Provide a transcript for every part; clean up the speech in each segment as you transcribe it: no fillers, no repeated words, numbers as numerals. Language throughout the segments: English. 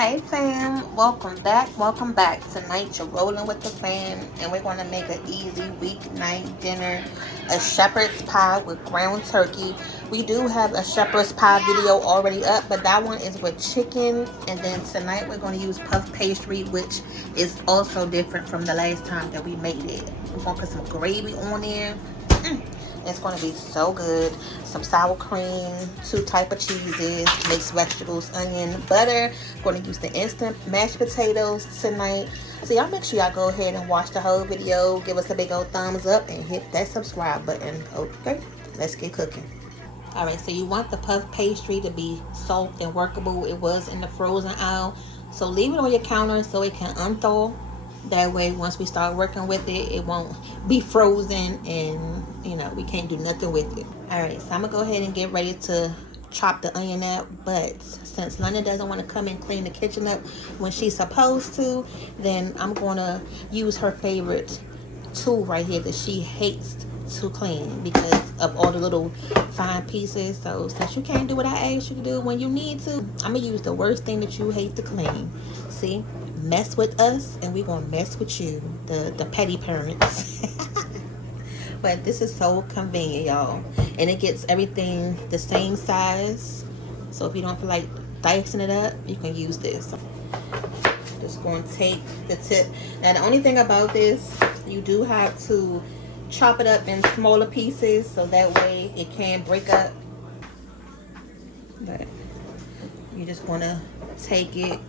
Hey fam, welcome back. Tonight you're rolling with the fam and we're going to make an easy weeknight dinner, a shepherd's pie with ground turkey. We do have a shepherd's pie video already up, but that one is with chicken. And then tonight we're going to use puff pastry, which is also different from the last time that we made it. We're going to put some gravy on there. It's going to be so good. Some sour cream, 2 type of cheeses, mixed vegetables, onion, butter. Going to use the instant mashed potatoes tonight. So y'all make sure y'all go ahead and watch the whole video. Give us a big old thumbs up and hit that subscribe button. Okay, let's get cooking. Alright, so you want the puff pastry to be soft and workable. It was in the frozen aisle. So leave it on your counter so it can unthaw. That way, once we start working with it, it won't be frozen and, you know, we can't do nothing with it. Alright, so I'm going to go ahead and get ready to chop the onion up. But since London doesn't want to come and clean the kitchen up when she's supposed to, then I'm going to use her favorite tool right here that she hates to clean because of all the little fine pieces. So since you can't do what I asked you to do when you need to, I'm going to use the worst thing that you hate to clean. See? Mess with us and we're gonna mess with you, the petty parents. But this is so convenient, y'all, and it gets everything the same size. So if you don't feel like dicing it up, you can use this. Just gonna take the tip. Now the only thing about this, you do have to chop it up in smaller pieces so that way it can break up. But you just want to take it.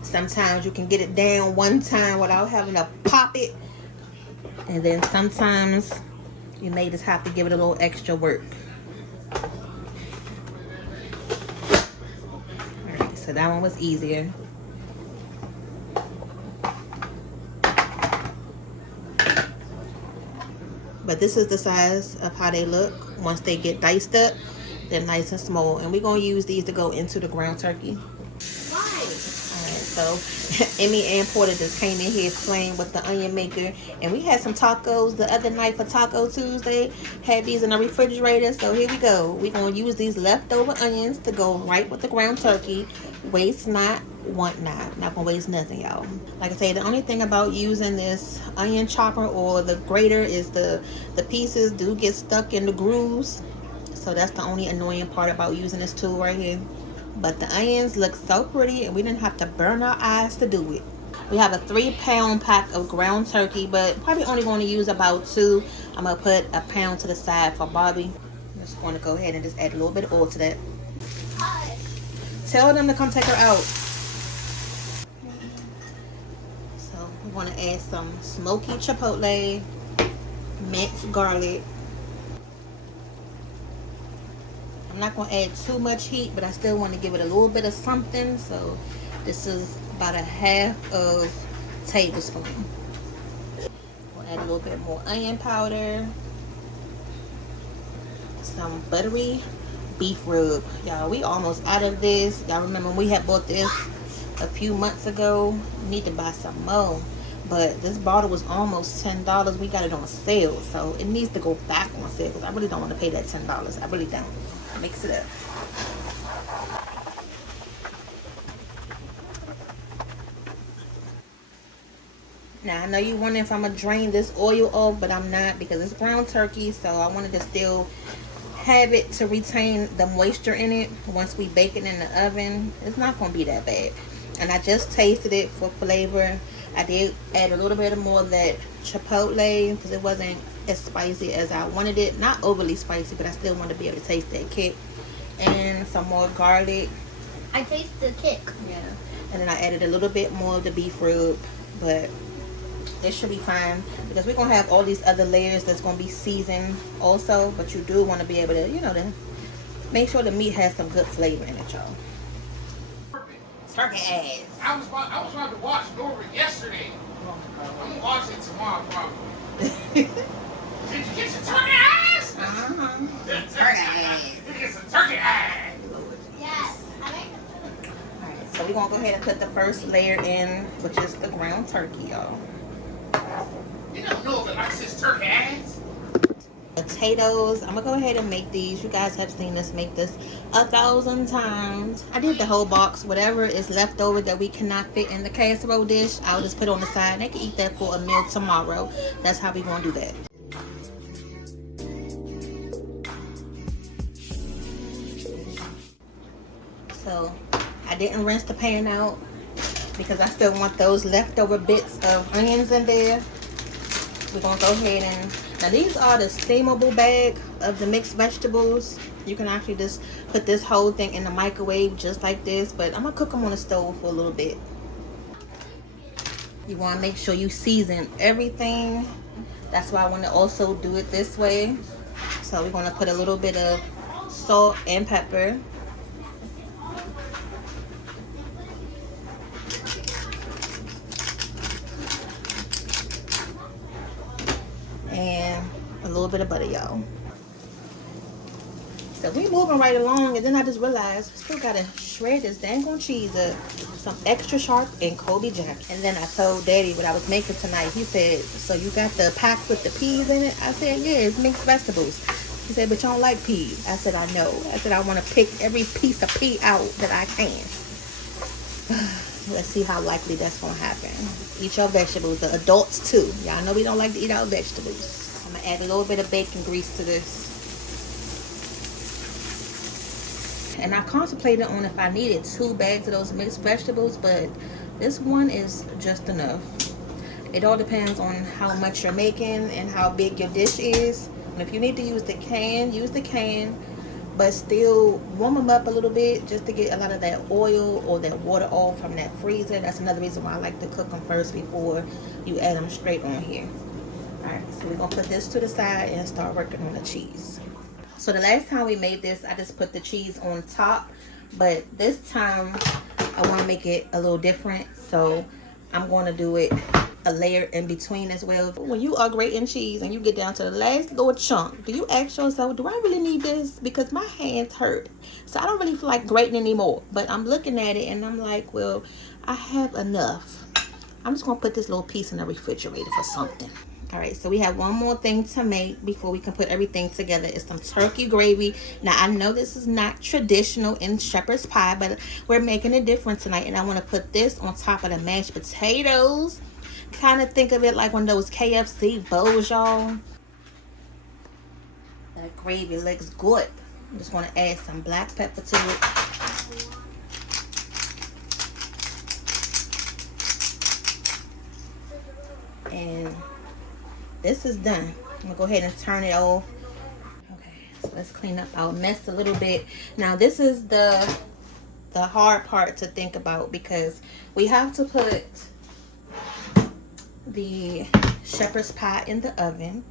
Sometimes you can get it down one time without having to pop it. And then sometimes you may just have to give it a little extra work. Alright, so that one was easier. But this is the size of how they look once they get diced up. They're nice and small. And we're going to use these to go into the ground turkey. So Emmy and Porter just came in here playing with the onion maker, and we had some tacos the other night for Taco Tuesday. Had these in the refrigerator, so here we go. We're gonna use these leftover onions to go right with the ground turkey. Waste not, want not. Not gonna waste nothing, y'all. Like I say, the only thing about using this onion chopper or the grater is the pieces do get stuck in the grooves. So that's the only annoying part about using this tool right here. But the onions look so pretty and we didn't have to burn our eyes to do it. We have a 3-pound pack of ground turkey, but probably only going to use about 2. I'm going to put a pound to the side for Bobby. I'm just going to go ahead and just add a little bit of oil to that. Tell them to come take her out. So we want to add some smoky chipotle, minced garlic. I'm not going to add too much heat, but I still want to give it a little bit of something. So this is about a half of tablespoon. We'll add a little bit more onion powder. Some buttery beef rub. Y'all, we almost out of this. Y'all remember we had bought this a few months ago. We need to buy some more. But this bottle was almost $10. We got it on sale. So it needs to go back on sale because I really don't want to pay that $10. I really don't. Mix it up. Now I know you're wondering if I'm gonna drain this oil off, but I'm not because it's ground turkey, so I wanted to still have it to retain the moisture in it once we bake it in the oven. It's not gonna be that bad. And I just tasted it for flavor. I did add a little bit more of that chipotle because it wasn't as spicy as I wanted it. Not overly spicy, but I still want to be able to taste that kick. And some more garlic. I taste the kick. Yeah. And then I added a little bit more of the beef rub, but it should be fine because we're going to have all these other layers that's going to be seasoned also, but you do want to be able to, you know, to make sure the meat has some good flavor in it, y'all. Turkey ass. I was trying to watch Nora yesterday. I'm gonna watch it tomorrow probably. Did you get your turkey ass? Turkey ass. Did you get some turkey ass? Yes. I like the Alright, so we're gonna go ahead and put the first layer in, which is the ground turkey, y'all. You don't know that I said turkey ass? Potatoes. I'm gonna go ahead and make these. You guys have seen us make this 1,000 times. I did the whole box. Whatever is left over that we cannot fit in the casserole dish, I'll just put on the side and they can eat that for a meal tomorrow. That's how we gonna do that. So I didn't rinse the pan out because I still want those leftover bits of onions in there. We're gonna go ahead and, now these are the steamable bag of the mixed vegetables. You can actually just put this whole thing in the microwave just like this, but I'm gonna cook them on the stove for a little bit. You wanna make sure you season everything. That's why I wanna also do it this way. So we're gonna put a little bit of salt and pepper. And a little bit of butter, y'all. So we moving right along, and then I just realized we still gotta shred this dang on cheese up. Some extra sharp and Kobe Jack. And then I told Daddy what I was making tonight. He said, so you got the pack with the peas in it? I said, yeah, it's mixed vegetables. He said, but you don't like peas. I said, I know. I said, I want to pick every piece of pea out that I can. Let's see how likely that's gonna happen. Eat your vegetables, the adults too. Y'all know we don't like to eat our vegetables. I'm gonna add a little bit of bacon grease to this. And I contemplated on if I needed 2 bags of those mixed vegetables, but this one is just enough. It all depends on how much you're making and how big your dish is. And if you need to use the can, use the can. But still warm them up a little bit just to get a lot of that oil or that water off from that freezer. That's another reason why I like to cook them first before you add them straight on here. Alright, so we're going to put this to the side and start working on the cheese. So the last time we made this, I just put the cheese on top. But this time, I want to make it a little different. So I'm going to do it a layer in between as well. When you are grating cheese and you get down to the last little chunk, do you ask yourself, do I really need this? Because my hands hurt, so I don't really feel like grating anymore. But I'm looking at it and I'm like, well, I have enough. I'm just gonna put this little piece in the refrigerator for something. All right, so we have one more thing to make before we can put everything together. It's some turkey gravy. Now I know this is not traditional in shepherd's pie, but we're making it different tonight, and I want to put this on top of the mashed potatoes. Kind of think of it like one of those KFC bowls, y'all. That gravy looks good. I'm just going to add some black pepper to it. And this is done. I'm going to go ahead and turn it off. Okay, so let's clean up our mess a little bit. Now this is the hard part to think about, because we have to put the shepherd's pie in the oven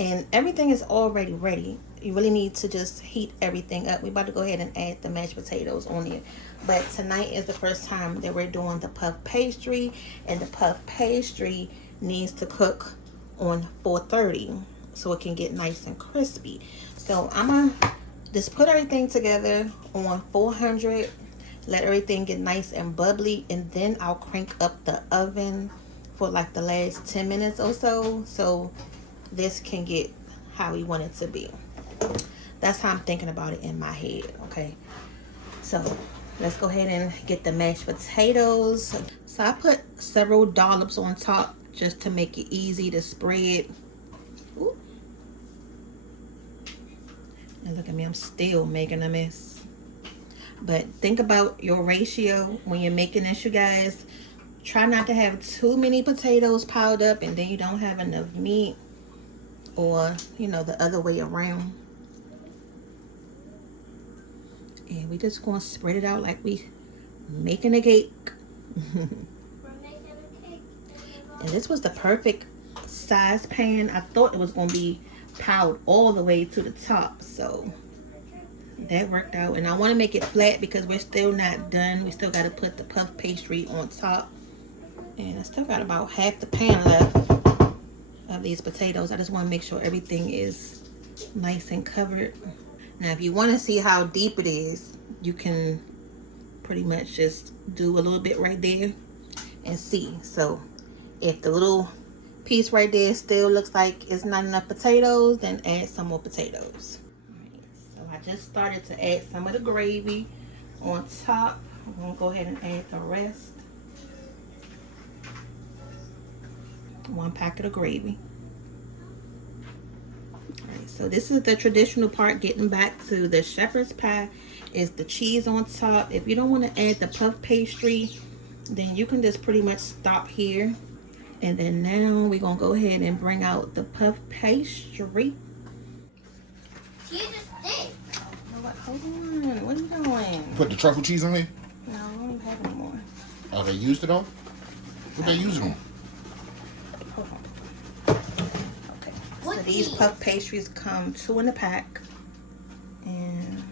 and everything is already ready. You really need to just heat everything up. We're about to go ahead and add the mashed potatoes on it, but tonight is the first time that we're doing the puff pastry, and the puff pastry needs to cook on 430 so it can get nice and crispy. So I'm gonna just put everything together on 400, let everything get nice and bubbly, and then I'll crank up the oven for like the last 10 minutes or so this can get how we want it to be. That's how I'm thinking about it in my head. Okay, so let's go ahead and get the mashed potatoes. So I put several dollops on top just to make it easy to spread. Ooh. And look at me, I'm still making a mess. But think about your ratio when you're making this, you guys. Try not to have too many potatoes piled up and then you don't have enough meat, or you know, the other way around. And we just gonna spread it out like we making a cake. And this was the perfect size pan. I thought it was gonna be piled all the way to the top, so that worked out. And I want to make it flat because we're still not done. We still got to put the puff pastry on top. And I still got about half the pan left of these potatoes. I just want to make sure everything is nice and covered. Now, if you want to see how deep it is, you can pretty much just do a little bit right there and see. So if the little piece right there still looks like it's not enough potatoes, then add some more potatoes. Alright, so I just started to add some of the gravy on top. I'm gonna go ahead and add the rest. 1 packet of gravy. Alright, so this is the traditional part. Getting back to the shepherd's pie is the cheese on top. If you don't want to add the puff pastry, then you can just pretty much stop here. And then now we're gonna go ahead and bring out the puff pastry. You just did. Hold on, what are you doing? Put the truffle cheese on here? No, I don't have any more. Oh, they used it on? What they use it on? Hold on. Okay. What So these cheese? puff pastries come 2 in a pack. And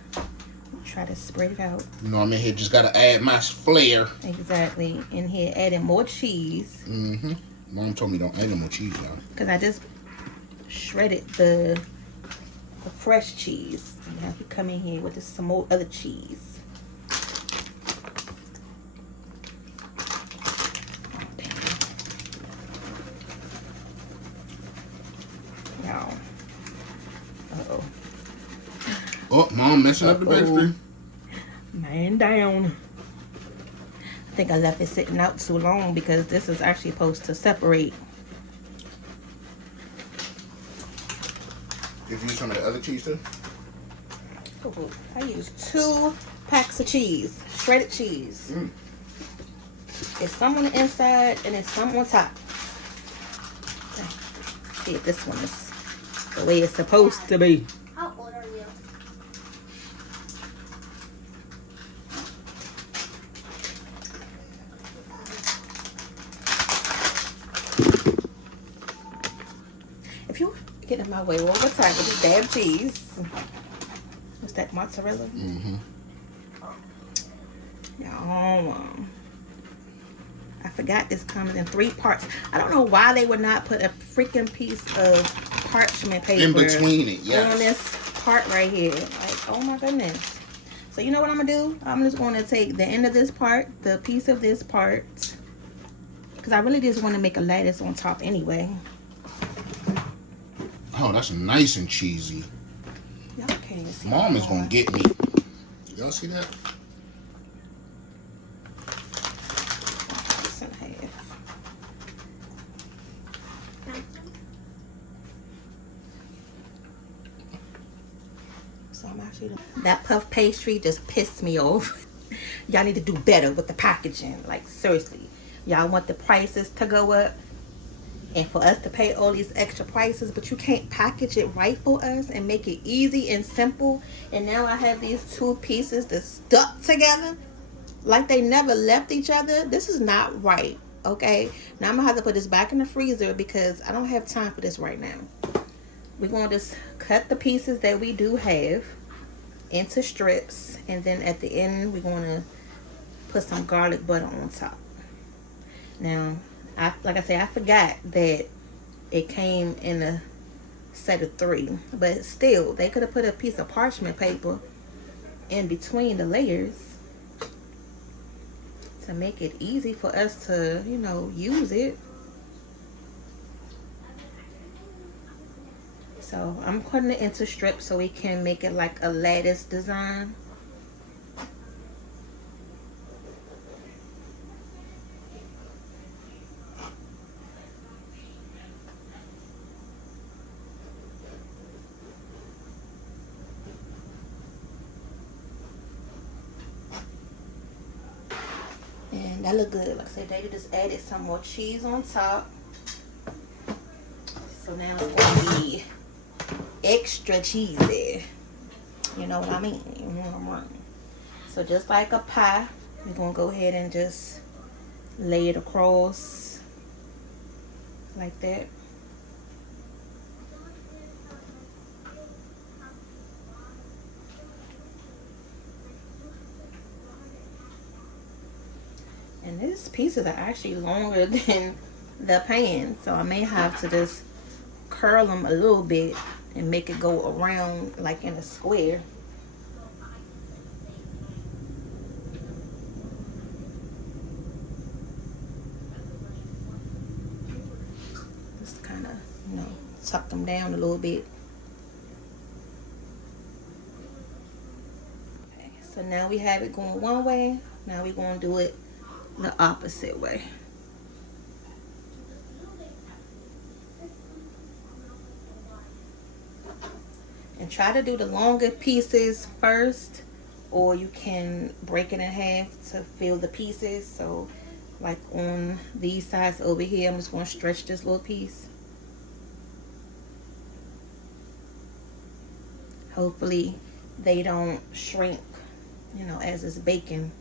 try to spread it out. You know, I'm in here just gotta add my flair. Exactly. In here, adding more cheese. Mm-hmm. Mom told me don't add no more cheese, y'all. Because I just shredded the fresh cheese. And now we come in here with some more other cheese. Now, uh-oh. Oh, Mom messing up the pastry. Man down. I think I left it sitting out too long because this is actually supposed to separate. Did you use some of the other cheese too? Oh, I used 2 packs of cheese, shredded cheese. It's some on the inside and it's some on top. Let's see if this one is the way it's supposed to be. How old are you? If you get in my way one more time with this damn cheese. What's that, mozzarella? Mm-hmm. Y'all, I forgot this comes in 3 parts. I don't know why they would not put a freaking piece of parchment paper In between it, yes. on this part right here. Like, oh my goodness. So you know what I'm gonna do? I'm just gonna take the end of this part, the piece of this part, because I really just want to make a lattice on top anyway. Oh, that's nice and cheesy. Y'all can't even see. Mom is gonna get me. Y'all see that? This in half. So I'm actually that puff pastry just pissed me off. Y'all need to do better with the packaging. Like seriously, y'all want the prices to go up and for us to pay all these extra prices, but you can't package it right for us and make it easy and simple. And now I have these 2 pieces that stuck together like they never left each other. This is not right. Okay, now I'm gonna have to put this back in the freezer because I don't have time for this right now. We're gonna just cut the pieces that we do have into strips, and then at the end we're gonna put some garlic butter on top. Now, like I said, I forgot that it came in a set of 3, but still, they could have put a piece of parchment paper in between the layers to make it easy for us to, you know, use it. So I'm cutting it into strips so we can make it like a lattice design. And that look good. Like I said, they just added some more cheese on top. So now it's going to be extra cheesy. You know what I mean? You know what I'm running. So just like a pie, we're going to go ahead and just lay it across like that. And these pieces are actually longer than the pan, so I may have to just curl them a little bit and make it go around like in a square. tuck them down a little bit. Okay, so now we have it going one way. Now we're going to do it the opposite way. And try to do the longer pieces first, or you can break it in half to fill the pieces. So like on these sides over here, I'm just going to stretch this little piece. Hopefully they don't shrink, you know, as it's baking.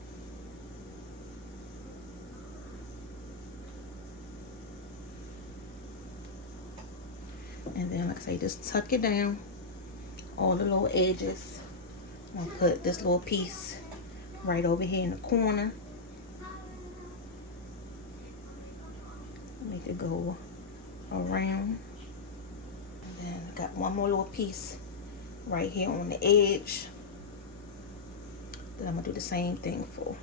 And then, like I say, just tuck it down, all the little edges. I'm gonna put this little piece right over here in the corner. Make it go around. And then got one more little piece right here on the edge that I'm gonna do the same thing for.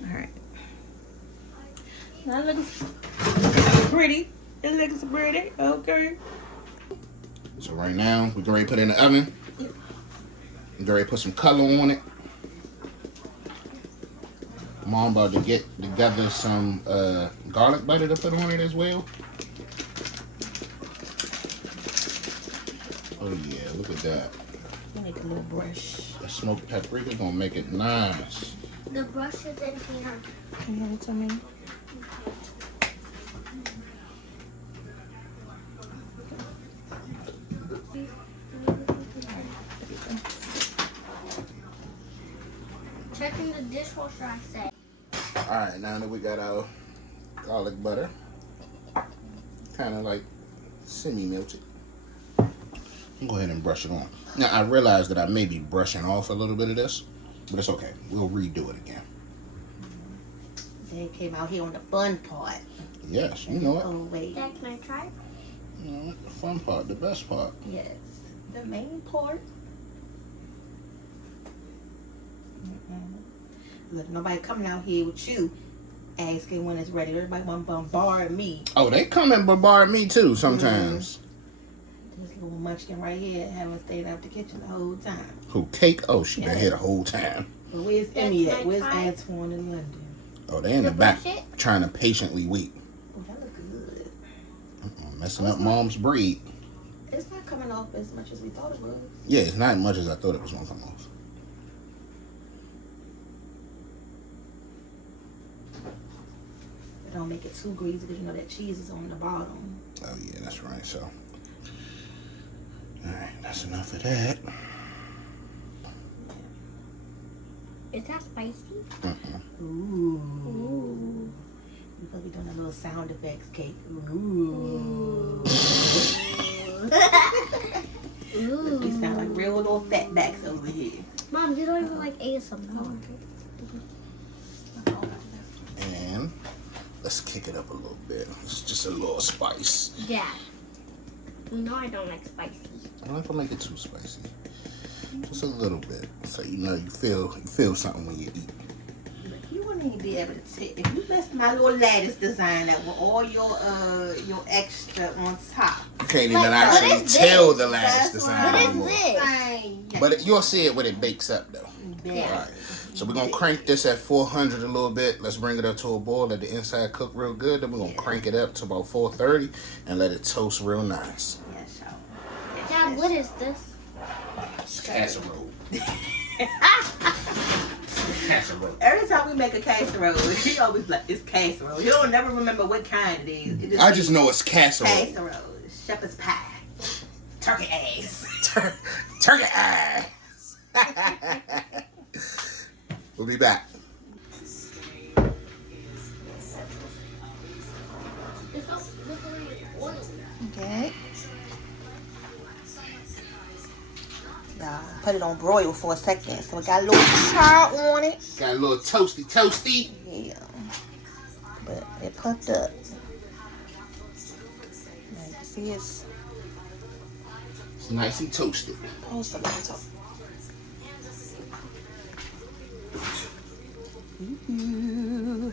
All right. Now it looks pretty. It looks pretty. Okay. So right now, we're going to put it in the oven. We're going to put some color on it. Mom about to get together some garlic butter to put on it as well. Oh yeah, look at that. Make a little brush. The smoked paprika gonna make it nice. The brush is in here. Can you hand it to me? Checking the dishwasher, I say. Alright, now that we got our garlic butter, kind of like semi-melted, I'm go ahead and brush it on. Now, I realize that I may be brushing off a little bit of this, but it's okay. We'll redo it again. They came out here on the fun part. Yes, you know it. Oh, wait. Dad, can I try? You know, the fun part, the best part. Yes. The main part. Look, nobody coming out here with you asking when it's ready. Everybody want to bombard me. Oh, they come and bombard me too sometimes. This little munchkin right here haven't stayed out the kitchen the whole time. Who, Cake? Oh, she been here the whole time. But where's That's Emmy my at? Where's type. Antoine and London? Oh, they in the You back brush it? trying to patiently wait. Oh, that look good. Messing up mom's breed. It's not coming off as much as we thought it was. Yeah, it's not as much as I thought it was going to come off. Don't make it too greasy because you know that cheese is on the bottom. Oh, yeah, that's right. So, all right, that's enough of that. Is that spicy? Ooh. Because we're doing a little sound effects cake. Ooh. Ooh. We sound like real little fatbacks over here. Mom, you don't even like ASMR. And let's kick it up a little bit. It's just a little spice. Yeah. You know I don't like spicy. I'm not gonna make it too spicy. Just a little bit, so you know you feel something when you eat. You wouldn't even be able to take if you left my little lattice design that with all your extra on top. You can't even Like, what actually is tell this? the last That's design What is anymore. this? But you'll see it when it bakes up though. Yeah. All right. So we're gonna crank this at 400 a little bit. Let's bring it up to a boil. Let the inside cook real good. Then we're gonna crank it up to about 430 and let it toast real nice. Yes, y'all. Dad, what is this? It's casserole. Casserole. Every time we make a casserole, he always like it's casserole. You don't never remember what kind it is. It I just know it's casserole. casserole, shepherd's pie, turkey eggs. Turkey ass. We'll be back. Okay. Put it on broil for a second. So it got a little char on it. Got a little toasty. Yeah. But it puffed up. Now you can see it's Nice and toasted. supposed to be on top. Ooh.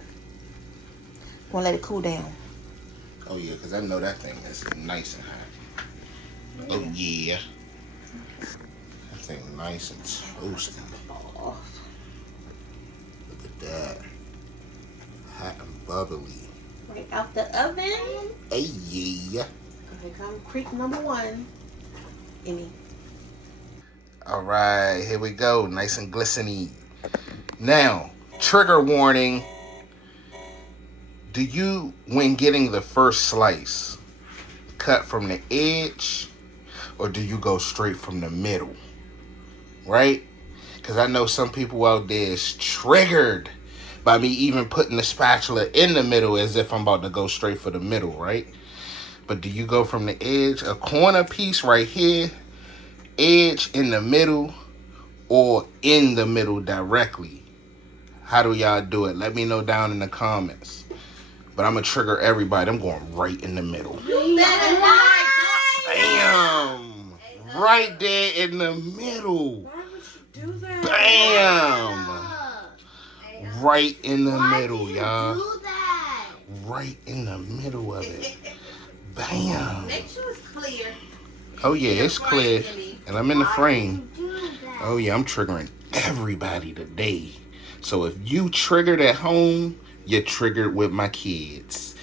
Gonna let it cool down. Oh yeah, because I know that thing is nice and hot. Oh yeah. That thing nice and toasty. Look at that. Hot and bubbly. Right out the oven. Hey yeah. Here comes creep number 1. Emmy. Alright, here we go. Nice and glistening. Now, trigger warning. Do you, when getting the first slice, cut from the edge or do you go straight from the middle? Right? Because I know some people out there is triggered by me even putting the spatula in the middle as if I'm about to go straight for the middle, right? But do you go from the edge, a corner piece right here, edge in the middle, or in the middle directly? How do y'all do it? Let me know down in the comments. But I'm going to trigger everybody. I'm going right in the middle. You better not. Bam! Right there in the middle. Why would you do that? Bam! Right in the middle, y'all. Do that. Right in the middle of it. Bam! Make sure it's clear. Oh yeah, it's clear. And I'm in the frame. Do that. Oh yeah, I'm triggering everybody today. So if you triggered at home, you're triggered with my kids.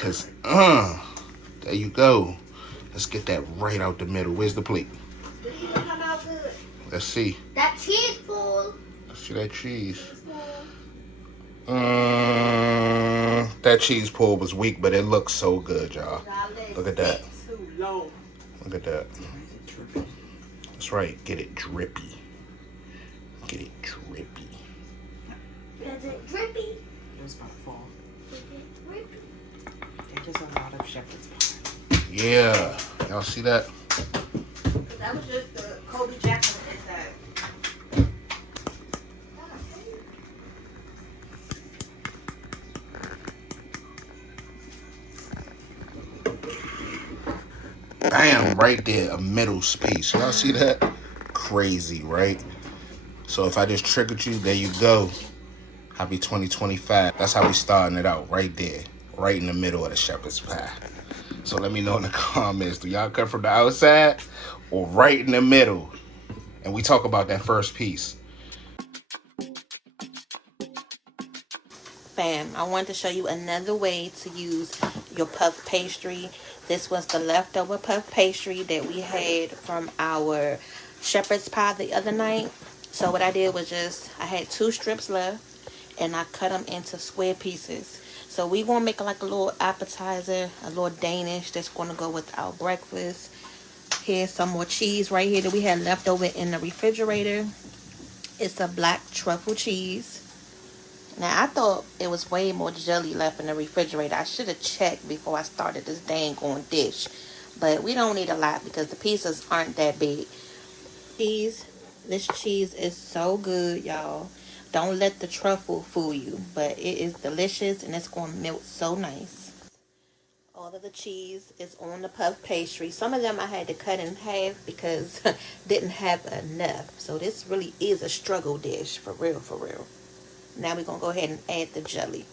Cause there you go. Let's get that right out the middle. Where's the plate? Did it even come out good? Let's see. That cheese ball. Let's see that cheese. That cheese pull was weak, but it looks so good, y'all. Look at that. Too low. Look at that. That's right. Get it drippy. Get it drippy. Is it drippy? It was about to fall. Is it drippy? It is a lot of shepherd's pie. Yeah. Y'all see that? That was just the Kobe Jackson inside. Bam, right there, a middle space. Y'all see that? Crazy, right? So if I just triggered you, there you go. Happy 2025. That's how we starting it out, right there. Right in the middle of the shepherd's pie. So let me know in the comments, do y'all cut from the outside or right in the middle? And we talk about that first piece. Pham, I wanted to show you another way to use your puff pastry. This was the leftover puff pastry that we had from our shepherd's pie the other night. So what I did was I had 2 strips left and I cut them into square pieces. So we want to make like a little appetizer, a little Danish that's going to go with our breakfast. Here's some more cheese right here that we had left over in the refrigerator. It's a black truffle cheese. Now, I thought it was way more jelly left in the refrigerator. I should have checked before I started this dang on dish. But we don't need a lot because the pieces aren't that big. This cheese is so good, y'all. Don't let the truffle fool you. But it is delicious and it's going to melt so nice. All of the cheese is on the puff pastry. Some of them I had to cut in half because didn't have enough. So this really is a struggle dish, for real, for real. Now we're going to go ahead and add the jelly.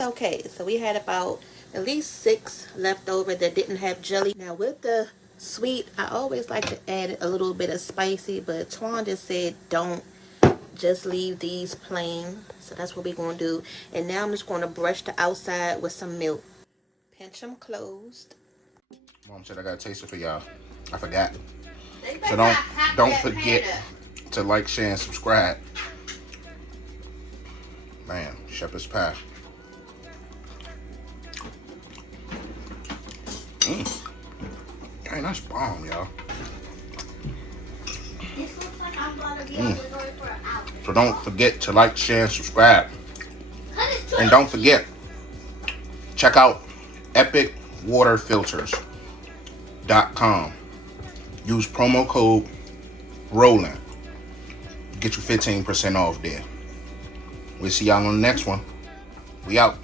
Okay, so we had about at least 6 left over that didn't have jelly. Now with the sweet, I always like to add a little bit of spicy, but Twan just said don't, just leave these plain. So that's what we're going to do. And now I'm just going to brush the outside with some milk. Pinch them closed. Mom said I got to taste it for y'all. I forgot. So don't forget to like, share, and subscribe. Man, shepherd's pie. Dang, that's bomb, y'all. This looks like I'm gonna be able to go for an hour. So don't forget to like, share, and subscribe. And don't forget, check out epicwaterfilters.com. Use promo code ROLLING. Get you 15% off there. We'll see y'all on the next one. We out.